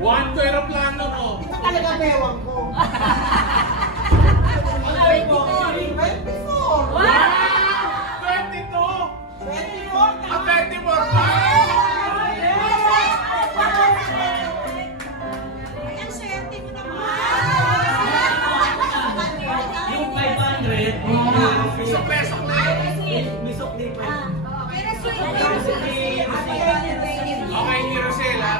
One to aeroplano mo. Ito talaga bewang ko. Ano mo? 24. Wow! 22! 24? Ah, 24 pa! Ay, ang swerte mo naman. Yung 500, Pisok-pesok na yun. misok din pa. Okay, ni Rosella.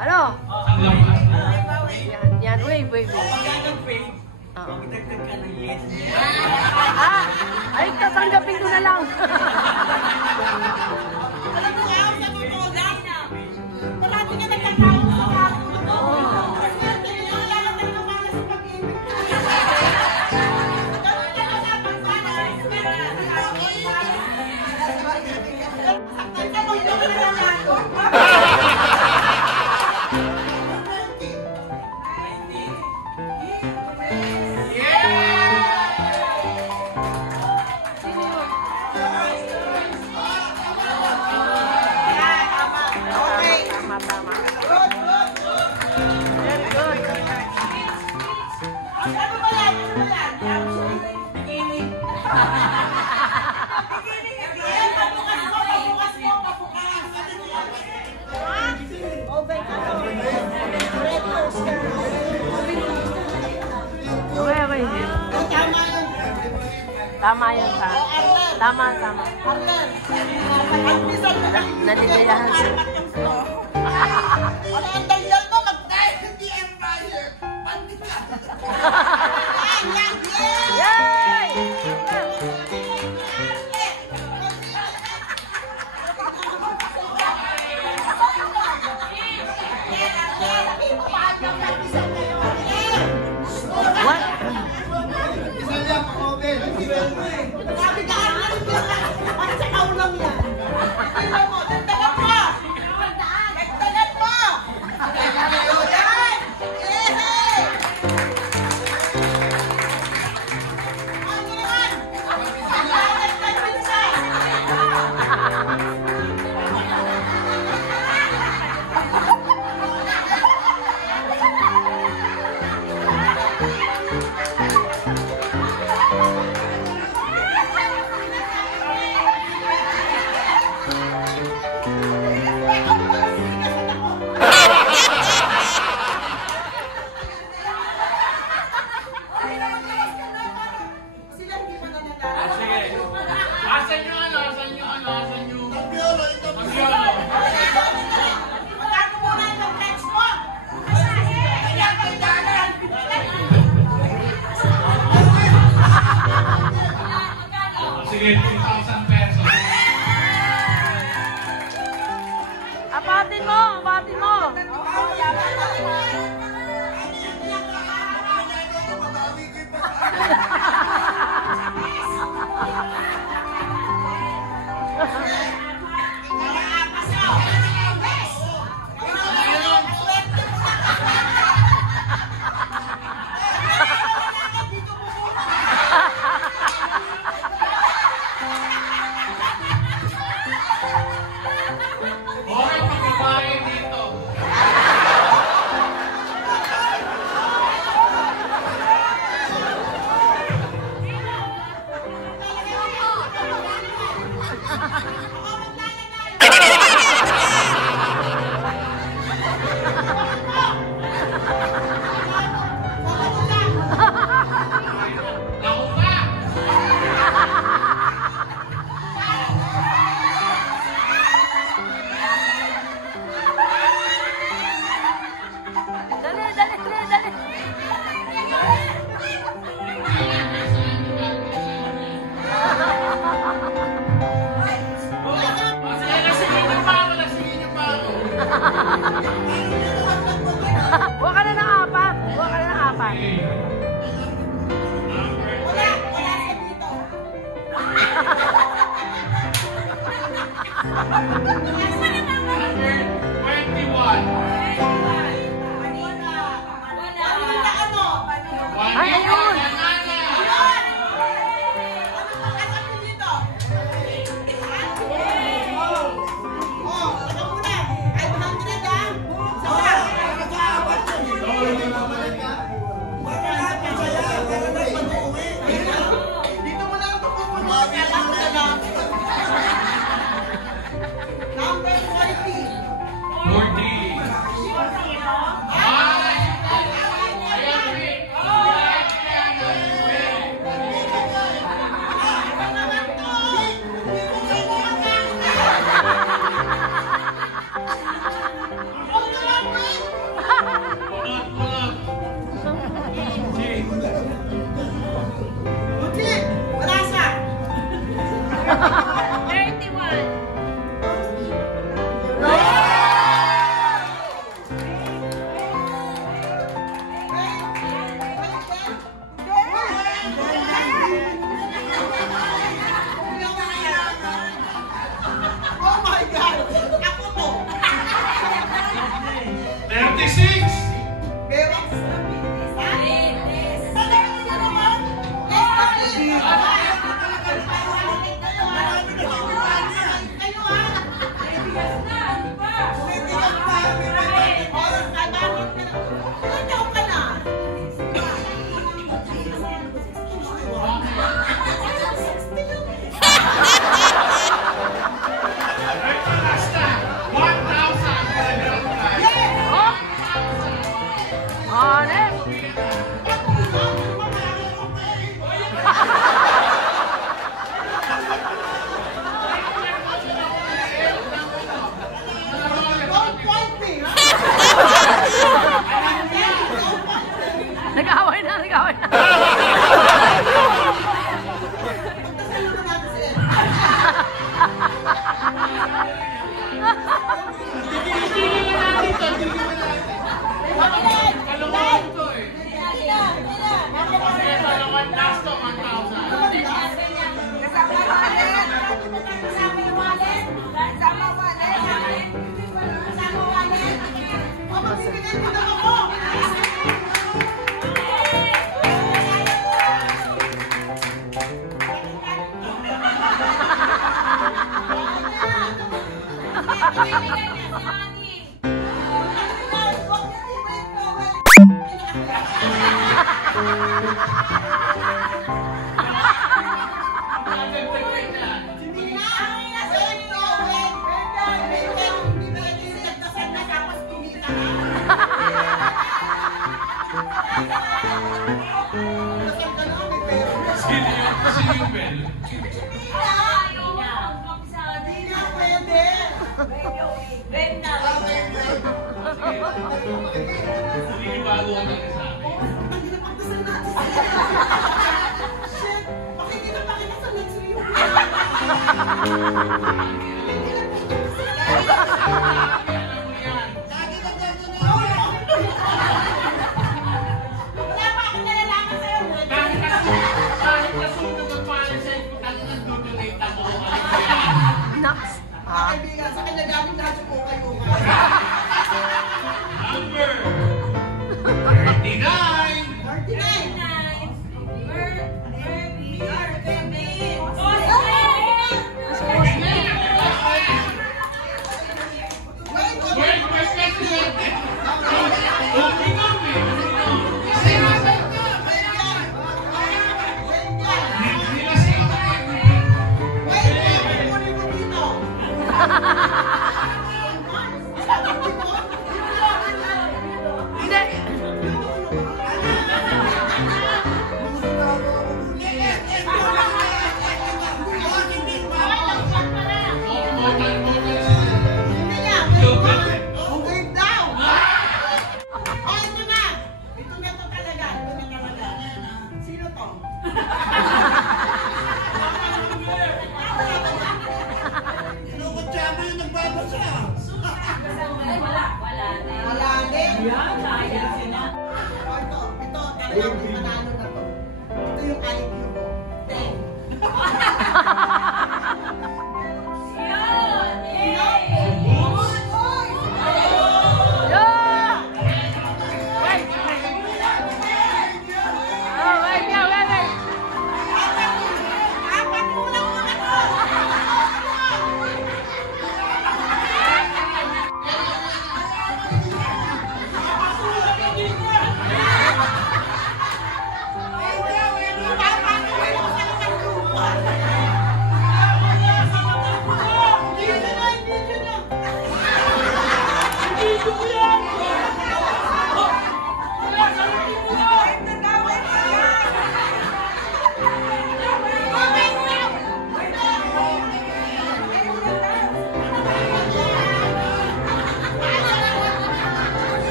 Ano? Yan, wave. Ay, tatanggapin ko na lang. Alam mo nga, sa totoo lang, parati nga nagkakaroon sa ako. Swerte niyo, wala lang nagkamala sa pag-ibig. Ganun ka na dapat sana. Saktan ka mo, ito ka na lang ako. Tama yan sa. Tama. Nalilayahan siya. Ano ang dahilan mo? Mag-dahil hindi empire. Pandikan. Yay! What? Sabi ka, ano sa kaulang yan? Tingnan mo, dagdagan pa! mo, bati mo. Okay, pagbabae dito. Ako pa! Dali, dali, dali, dali. Sige, nasigin niyo pa ako, nasigin niyo pa ako. Huwag ka na ng apat. Huwag ka na ng apat. Number 21. Ay, ayun. Number 40. 40. Ay! Ayan, wait. Kulot, kulot. Jay. Buti, wala siya. 31. Oh my God! Ako to! 36. Pero, Basta. 1,000. Oh, next. Nag-away na, nag-away na. Kalungan to eh. Kalungan last to 1,000. Sino yung bell? Bago ka talaga sa akin. Shit! Makikita pa kita sa next week. Alam mo Hindi.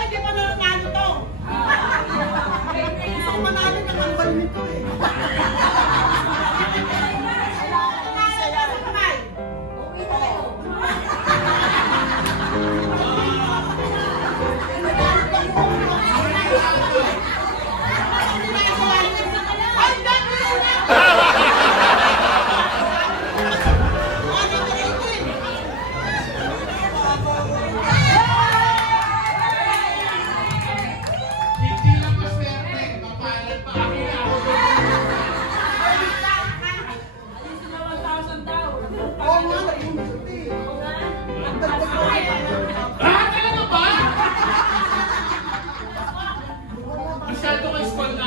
Hindi pa nanalo to. Gusto ko manalo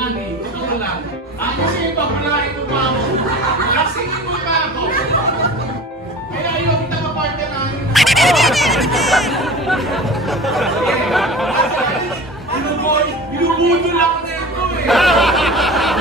Ani, ito lang. Kasi ipapalain mo pa ako. Lasingin mo pa ako. Kaya ayaw kita ka-partner, Ani. Binubudol ako na ito eh.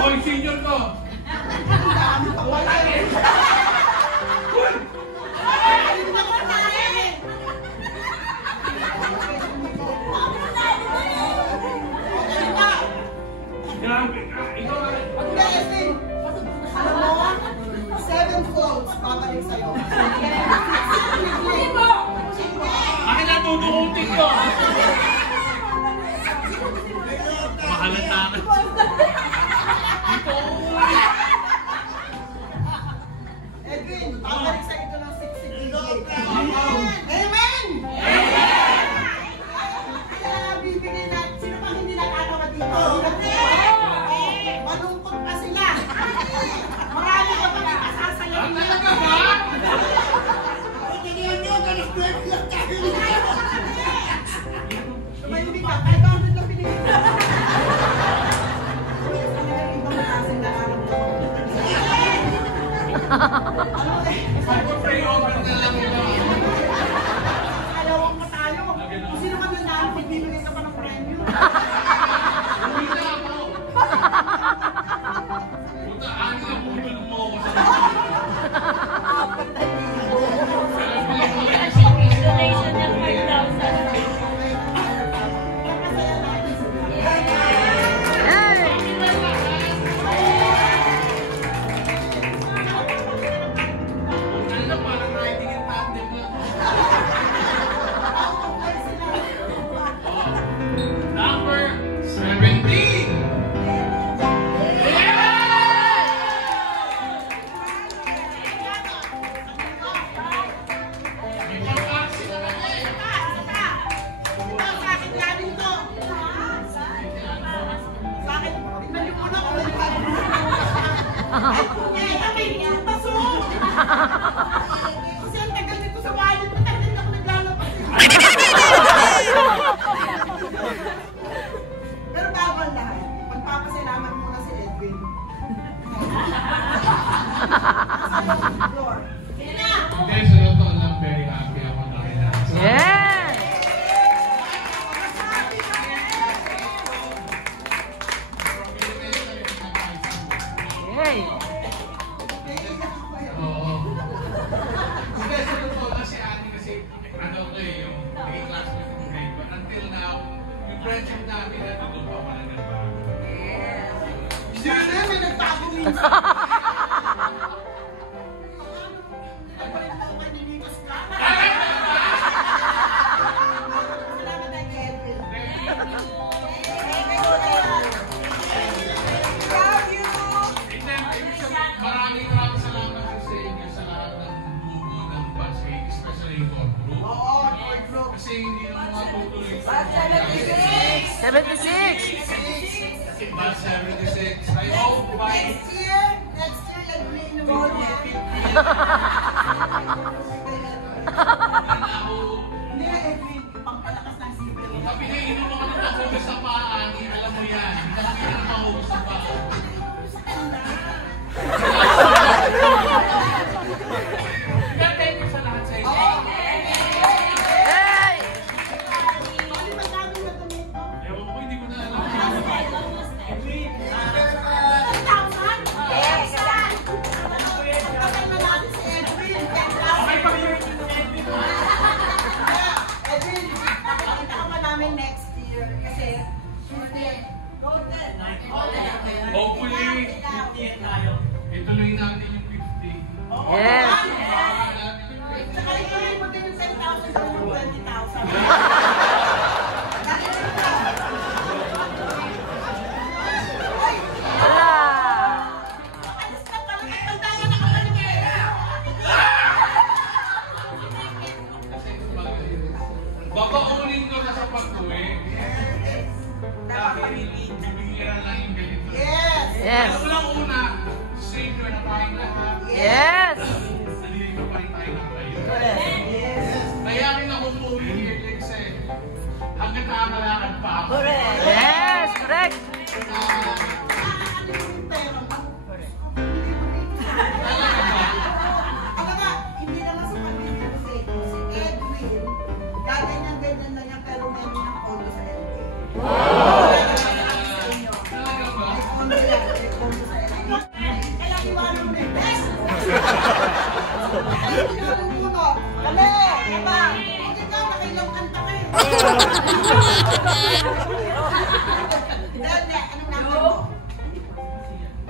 Hoy, senior ko! Grabe ka! Ikaw na rin! Alam mo, 7 clothes babalik sa'yo. Akin na tutukutin ko! Mahalata ka! Edwin, babalik sa ito ng 668. Amen! Kaya bibigyan natin, sino pang hindi nakakawa dito? Malungkot pa sila. Marami ka pa ipasasaya. Ang talaga ba? Tumayubi ka, 500 lang pinigil ko. Ibang klase na Pag-pray over na lang ito. Alawang pa tayo. Kung sino man nanalo, magbibigay ka pa ng premyo. Hindi na ako. Puta, Ani, nabudol mo ako sa Donation niya 5,000. Papasaya natin sila. Ano na, parang riding in tandem lang. Ay, sila. Number 17! May pag-aksi naman eh. Bakit namin to? Bakit? Tignan niyo muna kung may pag-aksi. Ay, punyeta, may paso! Kasi ang tagal nito sa wallet, matagal ako naglalabas. Pero bago ang lahat, magpapasalamat muna si Edwin. Nasa yung floor. Sige na! Hindi, sa totoo lang, very happy ako na kailangan. Yes! Yay! Oo. Hindi, sa totoo lang si Ani kasi, ano ko eh, yung naging classmate ng grade 1. Until now, yung friendship namin na doon pa pala nagbago. Hindi na, may nagtago minsan. Ay, balik mo kay Ninikas ka. Salamat tayo kay Edwin. Love you! Maraming salamat sa inyo sa lahat ng grupo ng Batch 8, especially yung core group. Oo, core group. Kasi hindi naman matutuloy sa 76! Batch 76. I hope by Next year, Edwin, enroll niya. Hindi, Edwin, pangpalakas ng sibre. pag pinainom ako ng panghugas sa paa, alam mo yan. Hindi ako pinainom ng panghugas sa paa. Kaya thank you sa lahat sa inyo. Yay! Bali, magkano na tumito? Ewan ko, hindi ko na alam. 10,000? Yes! Pagpapal na natin si Edwin. 10,000. Edwin, nakikita ka pa namin next year. Kasi, Hopefully, ituloy natin yung 50. Yes! Saka ituloy mo din yung 10,000 sa yung 20,000. Wala! Yes. At unang-una, Savior na tayong lahat. Yes. Naliligaw pa rin tayo ng kayo. Yes. Kaya rin ako umuwi here kasi hanggang nakakalakad pa ako. Yes, correct. Ano yung pera mo? Talaga ba? Ako nga, hindi naman sa pamilya ko si Edwin. Gaganyan-ganyan na niya pero meron ng kondo sa LA. Talaga ba? May kondo yan, may kondo sa LA. Kailangan iwanan mo na yung best. Kailangan mo muna. Kami, diba? Kung ikaw, nakailang kanta ka eh. Dahil, anong number mo?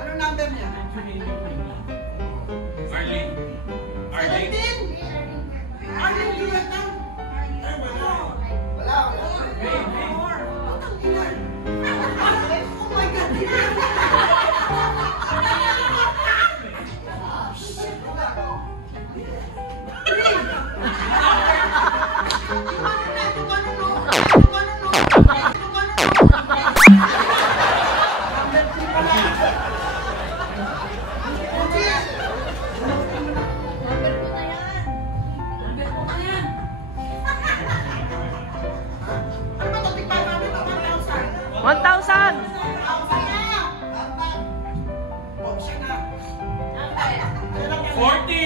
Anong number niya? Arlene. Arlene. 17? Arlene Juliet na? Ay, wala. Wala. Putang ina. Oh my God, hindi na. Ano ba ito? Tignan namin ito, 1,000. 1,000. Oh, siya na. 40.